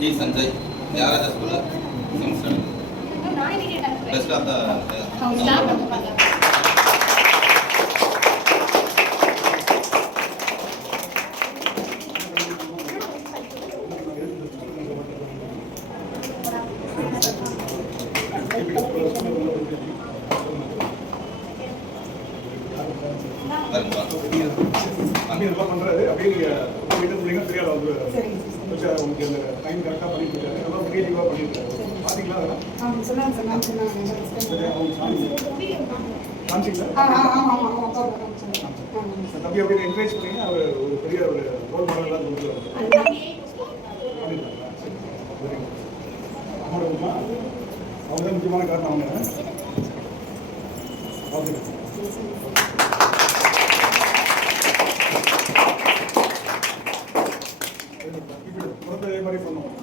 G. Sanjay, Yara School, best of the பண்ணுறாரு. அப்படியே வீட்டு தெரியாது வந்து உங்களுக்கு அந்த டைம் கரெக்டாக பண்ணிட்டு இருக்காரு. எவ்வளோ கிரியேட்டிவாக பண்ணியிருக்காரு. பார்த்தீங்களா அதெல்லாம்? தம்பி அப்படின்னு என்கரேஜ் பண்ணீங்க. அவர் ஒரு பெரிய ஒரு ரோல் மாடலாக கொண்டு அவங்க தான் முக்கியமான காரணம். அவங்க அதே மாதிரி பண்ணுவோம்.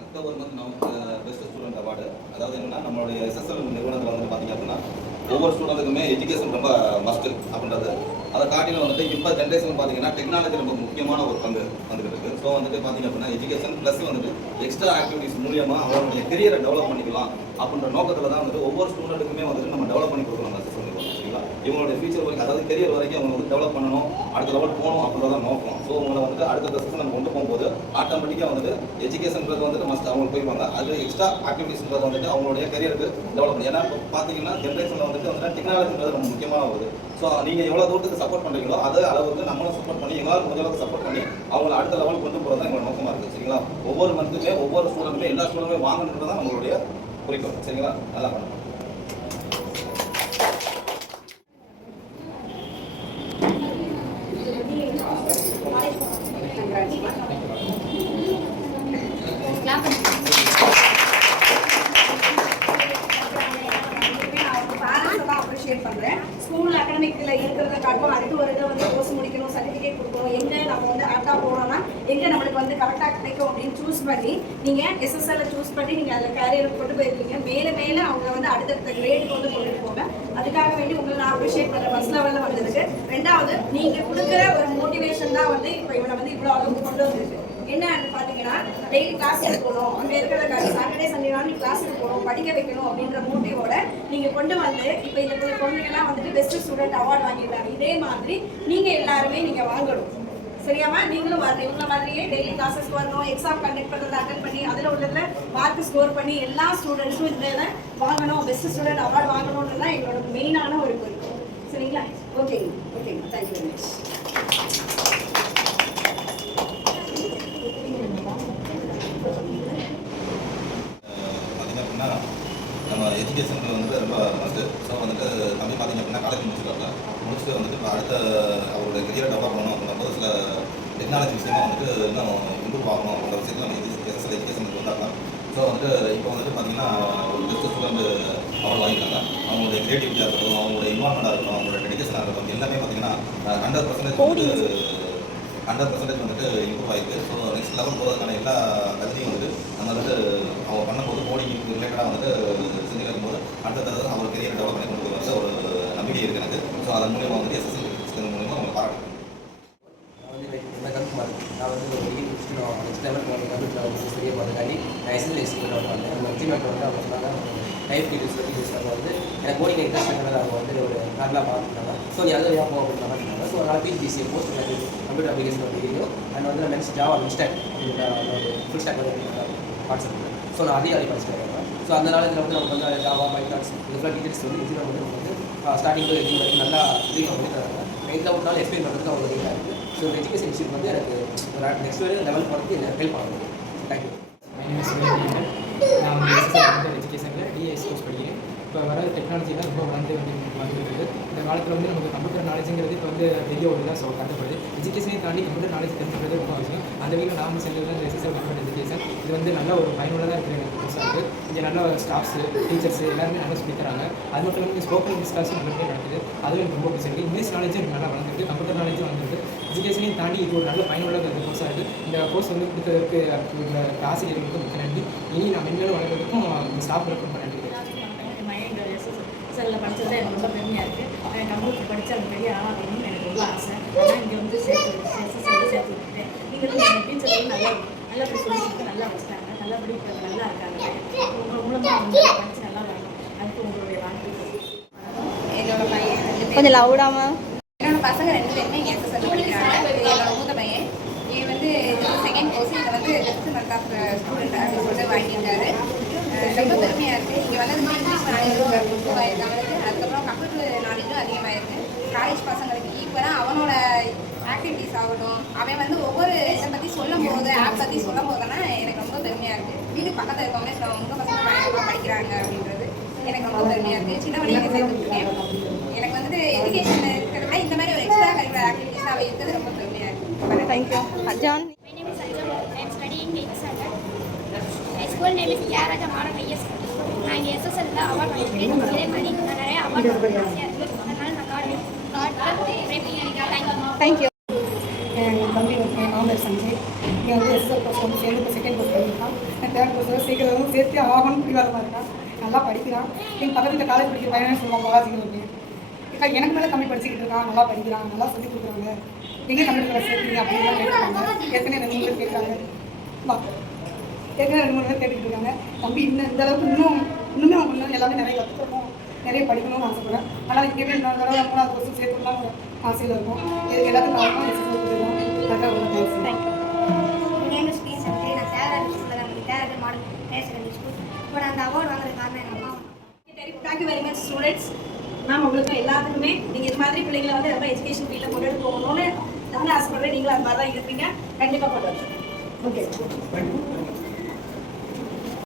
அக்டோபர் மந்த் நமக்கு பெஸ்ட் ஸ்டூடெண்ட் அவார்டு. அதாவது என்னன்னா நம்மளுடைய எஸ்எஸ்எல் நிறுவனத்தில் வந்து பார்த்தீங்க அப்படின்னா ஒவ்வொரு ஸ்டூடெண்ட்டுக்குமே எஜுகேஷன் ரொம்ப மஸ்ட்டு அப்படின்றது. அதை காட்டிலும் வந்துட்டு இப்போ ஜென்ரேஷன் பார்த்தீங்கன்னா டெக்னாலஜி ரொம்ப முக்கியமான ஒரு பங்கு வந்துட்டு இருக்குது. ஸோ வந்துட்டு பார்த்தீங்க அப்படின்னா எஜுகேஷன் ப்ளஸ் வந்துட்டு எக்ஸ்ட்ரா ஆக்டிவிட்டிஸ் மூலியமாக அவங்களுடைய கெரியரை டெவலப் பண்ணிக்கலாம் அப்படின்ற நோக்கத்தில் தான் வந்துட்டு ஒவ்வொரு ஸ்டூடெண்ட்டுக்குமே வந்துட்டு நம்ம டெவலப் பண்ணி கொடுக்கணும் அந்த சிஸ்டம். சரிங்களா? இவங்களுடைய ஃபியூச்சர் வரைக்கும், அதாவது கெரியர் வரைக்கும் அவங்க வந்து டெவலப் பண்ணணும், அடுத்த லெவல் போகணும் அப்படின்றதான் நோக்கம். ஸோ உங்களை வந்துட்டு அடுத்த சிஸ்டம் நம்ம கொண்டு போகும்போது ஆட்டோமேட்டிக்காக வந்துட்டு எஜுகேஷன்றது வந்துட்டு மஸ்ட் அவங்களுக்கு போய்ப்பாங்க. அது எக்ஸ்ட்ரா ஆக்டிவிட்டிஸ்ன்றது வந்துட்டு அவங்களுடைய கெரியருக்கு டெவலப் பண்ணி. ஏன்னா இப்போ பார்த்தீங்கன்னா ஜென்ரேஷனில் வந்துட்டு டெக்னாலஜின்றது ரொம்ப முக்கியமாக வருது. ஸோ நீங்கள் எவ்வளோ தூரத்துக்கு சப்போர்ட் பண்ணுறீங்களோ அதே அளவுக்கு நம்மளும் சப்போர்ட் பண்ணி எங்களால் முடிஞ்ச அளவுக்கு சப்போர்ட் பண்ணி அவங்களை அடுத்த லெவல் கொண்டு போகிறது தான் எங்களோட நோக்கமாக இருக்குது. சரிங்களா? ஒவ்வொரு மந்த்துமே ஒவ்வொரு ஸ்டூடெண்ட்டுமே எல்லா ஸ்டூடெண்ட்டுமே வாங்கணுன்றது தான் நம்மளுடைய குறிக்கோள். சரிங்களா? நல்லா பண்ணுங்க. ஸ்கூல் அகாடமிக்ல இருக்கிறத காட்டும் அடுத்த ஒரு இதை வந்து கோர்ஸ் முடிக்கணும், சர்டிஃபிகேட் கொடுக்கணும், எங்கே நம்ம வந்து ஆப்டாக போனோம்னா எங்கே நம்மளுக்கு வந்து கரெக்டாக கிடைக்கும் அப்படின்னு சூஸ் பண்ணி நீங்கள் எஸ்எஸ்எல்ல சூஸ் பண்ணி நீங்கள் அதில் கேரியருக்கு கொண்டு போயிருக்கீங்க. மேலே மேலே அவங்க வந்து அடுத்தடுத்த கிரேடுக்கு வந்து கொண்டுட்டு போங்க. அதுக்காக வேண்டி உங்களை நான் அப்ரிஷியேட் பண்ணுறேன். ஃபர்ஸ்ட் லெவலில் வந்ததுக்கு. ரெண்டாவது நீங்கள் கொடுக்குற ஒரு மோட்டிவேஷன் தான் வந்து இப்போ இவனை வந்து இவ்வளோ அளவுக்கு கொண்டு வந்திருக்கு. என்னன்னு பார்த்தீங்கன்னா டெய்லி கிளாஸுக்கு போகணும், அங்கே இருக்கிற சாட்டர்டே சண்டே நாள் கிளாஸுக்கு போகணும், படிக்க வைக்கணும் அப்படின்ற மோட்டிவோட நீங்கள் கொண்டு வந்து இப்போ இந்த குழந்தைங்கள்லாம் வந்துட்டு பெஸ்ட் ஸ்டூடெண்ட் அவார்டு வாங்கியிருக்காங்க. இதே மாதிரி நீங்கள் எல்லாருமே நீங்கள் வாங்கணும். சரியாமா? நீங்களும் வரணும். இவங்க மாதிரியே டெய்லி கிளாஸஸ் வரணும், எக்ஸாம் கண்டக்ட் பண்ணுறதை அட்டன் பண்ணி அதில் உள்ளதில் மார்க் ஸ்கோர் பண்ணி எல்லா ஸ்டூடெண்ட்ஸும் இந்த வாங்கணும், பெஸ்ட் ஸ்டூடெண்ட் அவார்டு வாங்கணுன்றது தான் எங்களோட மெயினான ஒரு குறிக்கோள். சரிங்களா? ஓகேங்க, ஓகேங்க. Thank you very much. நம்ம எஜுகேஷன் வந்து ரொம்ப மஸ்ட்டு. ஸோ வந்துட்டு தம்பி பார்த்தீங்க அப்படின்னா காலேஜ் முடிச்சுட்டு வந்துட்டு இப்போ அடுத்த அவருடைய கெரியரை டெவலப் பண்ணணும் அப்படின்ற சில டெக்னாலஜி விஷயமாக வந்துட்டு இன்னும் இம்ப்ரூவ் ஆகணும் அப்படின்ற விஷயத்தில் நம்ம எஸ்எஸ்எல் எஜுகேஷன் வந்தாங்க. ஸோ வந்துட்டு இப்போ வந்துட்டு பார்த்தீங்கன்னா ஒரு பெஸ்ட் ஸ்டூடெண்ட் அவார்டு வாங்கிட்டாங்க. அவங்களுடைய கிரியேட்டிவிட்டியாக இருக்கட்டும், அவங்களுடைய இன்வால்மெண்ட்டாக இருக்கட்டும், அவங்களுடைய டெடிகேஷனாக இருக்கட்டும், எல்லாமே பார்த்தீங்கன்னா 100% வந்துட்டு இம்ப்ரூவ் ஆகிருக்கு. ஸோ நெக்ஸ்ட் லெவல் போகிறதுக்கான எல்லா கல்வியும் வந்துட்டு நம்ம வந்துட்டு அவங்க பண்ணும்போது கோடிங் ரிலேட்டடாக வந்துட்டு செஞ்சுக்கும் போது அடுத்த அவர் கெரியர் டெவலப் பண்ணி கொண்டு போகிறது ஒரு நம்பிக்கை இருக்குது எனக்கு. ஸோ அதன் மூலியமாக வந்துட்டு எஸ்எஸ்எல் மூலியமாக அவங்க பாராட்டு. நான் வந்து ஒரு டிகிரி முடிச்சுட்டு நான் நெக்ஸ்ட் லெவல் கம்ப்யூட்டர் வந்து சரியாக பார்த்துக்காண்டி நான் எஸ்எஸ்எல் வந்து அந்த இன்ஜினியர் வந்து அவங்க சொன்னாங்க டைப் டீட்டெயில்ஸ் வந்து எனக்கு கோடிங் இன்ட்ரெஸ்ட் இருக்கிறத அவங்க வந்து ஒரு நல்லா பார்த்துட்டாங்க. ஸோ நீ அதை போகும் அப்படின்ற மாதிரி சொன்னாங்க. ஸோ அதனால் பிஜிடிசிஏ போஸ்ட் கம்ப்யூட்டர் அப்ளிகேஷன் ஒரு டிகிரியும் அண்ட் வந்து நான் நெக்ஸ்ட் ஜாவா மின்ஸ்டாக் அப்படின்ற ஃபுல் ஸ்டாக் வந்து கான்செப்ட். ஸோ நான் அதே படிச்சுட்டு இருக்கேன். ஸோ அந்த நாளத்தில் வந்து நமக்கு வந்து ஜாவா பைத்தான்ஸ் இதெல்லாம் டீட்டெயில்ஸ் வந்து இன்ஜினியர் வந்து நமக்கு வந்து ஸ்டார்டிங் டு எண்டிங் வரைக்கும் நல்லா ப்ரீஃபாக பண்ணி தராங்க. எந்த ஒரு நாள் எக்ஸ்பிளைன் பண்ணுறதுக்கு அவங்க ரெடியாக இருக்குது. ஸோ எஜுகேஷன் இன்ஸ்டியூட் வந்து எனக்கு நெக்ஸ்ட் லெவல் போகிறதுக்கு எனக்கு ஹெல்ப் ஆகுது. தேங்க்யூ. நான் வந்து எஸ்எஸ்எல் எஜுகேஷனில் டிஎஸ் கோர்ஸ் படிக்கிறேன். இப்போ வர டெக்னாலஜிலாம் ரொம்ப வந்துருக்குது. இந்த காலத்தில் வந்து நமக்கு கம்ப்யூட்டர் நாலேஜுங்கிறது இப்போ வந்து பெரிய ஒரு இதாக கருதப்படுது. எஜுகேஷனையும் தாண்டி கம்ப்யூட்டர் நாலேஜ் தெரிஞ்சுக்கிறது ரொம்ப அவசியம். அந்த வீட்டில் நாம செஞ்சது தான் இந்த எஸ்எஸ்எல் கம்ப்யூட்டர் எஜுகேஷன். இது வந்து நல்ல ஒரு பயனுள்ளதாக இருக்கிற கோர்ஸாக இருக்குது. இங்கே நல்ல ஸ்டாஃப்ஸு, டீச்சர்ஸ் எல்லாருமே நல்லா சொல்லி தராங்க. அது மட்டும் இல்லாமல் ஸ்போக்கன் இங்கிலீஷ் கிளாஸும் நல்லபடியாக நடக்குது. அதுவும் எனக்கு ரொம்ப பிடிச்சிருக்கு. இங்கிலீஷ் நாலேஜும் எனக்கு நல்லா வளர்ந்துருக்கு, கம்ப்யூட்டர் நாலேஜும் வளர்ந்துருக்கு. எஜுகேஷனையும் தாண்டி இது ஒரு நல்ல பயனுள்ள கோர்ஸாக இருக்குது. இந்த கோர்ஸ் வந்து கொடுத்ததற்கு இந்த ஆசிரியர்களுக்கு மிக்க நன்றி. இனி நான் மென்மேலும் வளர்கிறதுக்கும் இந்த ஸ்டாஃப்களுக்கு ரொம்ப நன்றி. எங்கள் எஸ்எஸ்எல்லில் படித்தது எனக்கு ரொம்ப பெருமையாக இருக்குது. கம்ப்யூட்டர் படித்து அது பெரிய ஆளாக வரணும்னு எனக்கு ரொம்ப ஆசை. ஆனால் இங்கே வந்து எஸ்எஸ்எல்லில் சேர்த்து விட்டுட்டேன். நீங்கள் எங்கள் டீச்சர் நல்லபடி சொல்லி கொடுத்து நல்லா வச்சுட்டாங்க, நல்லபடி நல்லா இருக்காங்க. உங்கள் மூலமாக வந்து படித்து நல்லா வரணும். அதுக்கு உங்களுடைய வாழ்த்துக்கள். என்னோட பையன் கொஞ்சம் லவுடாமா. என்னோட பசங்க 2 பேருமே இங்கே எஸ்எஸ்எல் படிக்கிறாங்க. என்னோட மூத்த பையன் இது வந்து செகண்ட் கோர்ஸ், இதை வந்து பெஸ்ட் மந்த் ஆஃப் ஸ்டூடெண்ட் அப்படின்னு சொல்லிட்டு வாங்கியிருக்காரு. ரொம்ப பெருமையாக இருக்குது. இங்கே வந்து இங்கிலீஷ் நாலேஜ் இம்ப்ரூவ் ஆகிருக்கு அவனுக்கு. அதுக்கப்புறம் கம்ப்யூட்டர் நாலேஜும் அதிகமாகிருக்கு. காலேஜ் பசங்களுக்கு ஈக்குவலாக அவனோட ஆக்டிவிட்டீஸ் ஆகட்டும், அவன் வந்து ஒவ்வொரு இதை பற்றி சொல்லும் போது ஆப் பற்றி சொல்லும் போதுனா எனக்கு ரொம்ப பெருமையாக இருக்குது. வீட்டுக்கு பக்கத்தில் இருக்கவங்க உங்கள் பசங்க பயங்கரமாக படிக்கிறாங்க அப்படின்றது எனக்கு ரொம்ப பெருமையாக இருக்குது. சின்ன வழியாக சேர்த்துருக்கேன். எனக்கு வந்துட்டு எஜுகேஷன் இருக்கிறத இந்த மாதிரி ஒரு எக்ஸ்ட்ரா கரிக்குலர் ஆக்டிவிட்டீஸாக இருக்கிறது ரொம்ப பெருமையாக இருக்குது. Thank you. அர்ஜான். My name is Arjun. I am studying 8th standard. My school name is Kyaraja Model IS. நான் இங்கே எஸ்எஸ்எல்லில் அவார்ட் வாங்கியிருக்கேன். இதே மாதிரி நான் நிறைய அவார்ட் வாங்க ஆசையாக இருக்குது. அதனால் நான் கார்டு ப்ரே பண்ணி நினைக்கிறேன். தேங்க்யூ. என் தம்பி என் மாமனார் சஞ்சய் இங்கே வந்து எஸ்எஸ்எல் கோர்ஸ் வந்து சேர்ந்து இப்போ செகண்ட் கோர்ஸ் பண்ணியிருக்கான். தேர்ட் கோர்ஸ் சீக்கிரம் சேர்த்து ஆகணும்னு பிடிவாதமாக இருக்கான். நல்லா படிக்கிறான். எங்கள் பக்கத்தில் காலேஜ் படிக்கிற பையனே சொல்லுவாங்க வாசிக்கணும் அப்படின்னு. எனக்கு மேலே தமிழ் படிச்சுக்கிட்டு இருக்கான். நல்லா படிக்கிறான், நல்லா சொல்லிக் கொடுக்குறாங்க. எங்கே தமிழ் கிளாஸ் சேர்த்துங்க அப்படின்லாம் கேட்குறாங்க. ஏற்கனவே 2 3 பேர் கேட்குறாங்க. ஏற்கனவே 2 3 பேர் கேட்டுக்கிட்டு இருக்காங்க. தம்பி இந்த அளவுக்கு இன்னுமே அவங்க இன்னும் எல்லாமே நிறைய கற்றுக்கணும், நிறைய படிக்கணும்னு ஆசைப்படுறேன். ஆனால் இங்கேயுமே இன்னொரு தடவை 3வது கோர்ஸ் சேர்த்துலாம் ஆசையில் இருக்கும். இதுக்கு எல்லாத்துக்கும் காரணம் எஸ்எஸ்எல் கொடுத்துருக்கோம். Thank you. My name is P. Sanjay. நான் சேலர் தேரர் மாடல் ஹையர் செகண்டரி ஸ்கூல். இப்போ நான் அந்த அவார்டு வாங்குறது காரணம் எங்கள் அம்மா. Thank you very much students. நான் உங்களுக்கு எல்லாத்துக்குமே நீங்கள் இது மாதிரி பிள்ளைங்களை வந்து ரொம்ப எஜுகேஷன் ஃபீல்டில் கொண்டு போகணும்னு நானும் ஆசைப்படுறேன். நீங்களும் அது மாதிரி தான் இருப்பீங்க. கண்டிப்பாக கொண்டு வரேன். ஓகே. தேங்க்யூ.